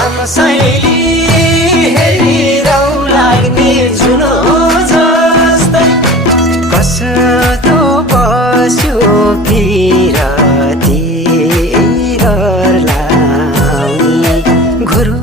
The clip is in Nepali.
शैली हेरिरौ लाग्ने जुनो जस्तै कस्तो बस्यो फिरती घर लाउने घुरु